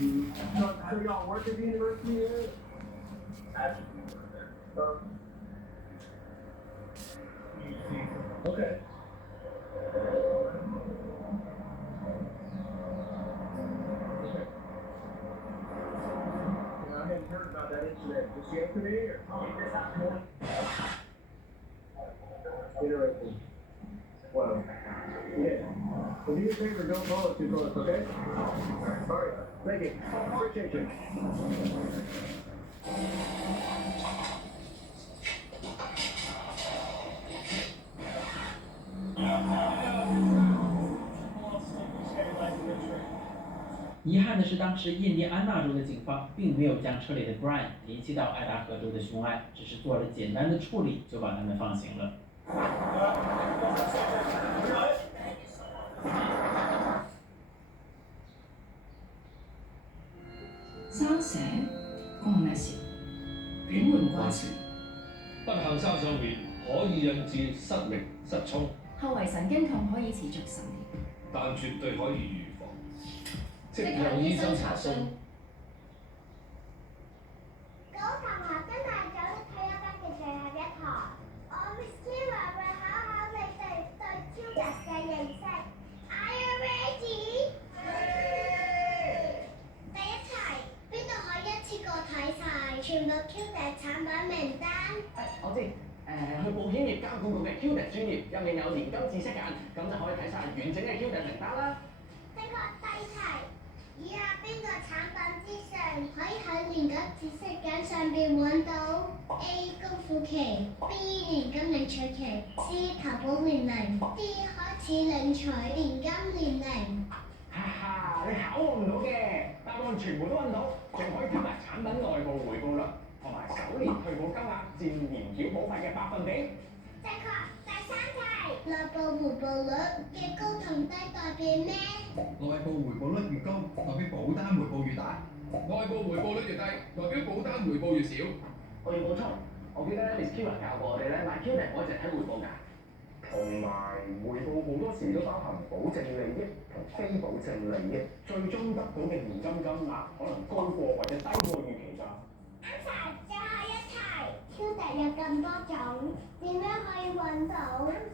So y'all work at the university here? Okay. I hadn't heard about that incident just yesterday or this afternoon. Interesting. Well, yeah. Well, do your favor, don't follow too close, okay? Alright, thank you. Appreciate you. 遗憾的是，当时印第安纳州的警方并没有将车里的 Brian 联系到爱达荷州的凶案，只是做了简单的处理就把他们放行了。生醒關我咩事？點會唔關事？不幸生上面可以引致失明、失聰，後遺神經痛可以持續10年，但絕對可以預防。即向醫生查詢。各位同學真係早啲睇咗班嘅最後一堂。我 Miss Kira 會考考你哋對超特嘅認識。Are you ready？ 第一題，邊度可以一次過睇晒全部 Q 特產品名單？我知。去保險業監管局嘅 Q 特專頁入面有年金知識間，咁就可以睇晒完整嘅 Q 特名單啦。正確。第二題，以下邊個產品之上可以喺年金知識間上邊揾到 A 高富期 B 年金領取期 C 投保年齡 D 開始領取年金年齡？哈哈，你考我唔到嘅，答案全部都揾到，仲可以睇埋產品內部回報率同埋首年退保金額佔年繳保費嘅百分比。正確。第三題，內部回報率嘅高同低代表咩？內部回報率越高，代表保單回報越大；內部回報率越低，代表保單回報越少。我要補充，我記得 Miss Kira 教過我哋咧，買 Q 特我一直睇回報㗎。同埋回報好多時都包含保證利益同非保證利益，最終得到嘅現金金額可能高過或者低過預期㗎。最後一題，Q 特有咁多種，點樣可以揾到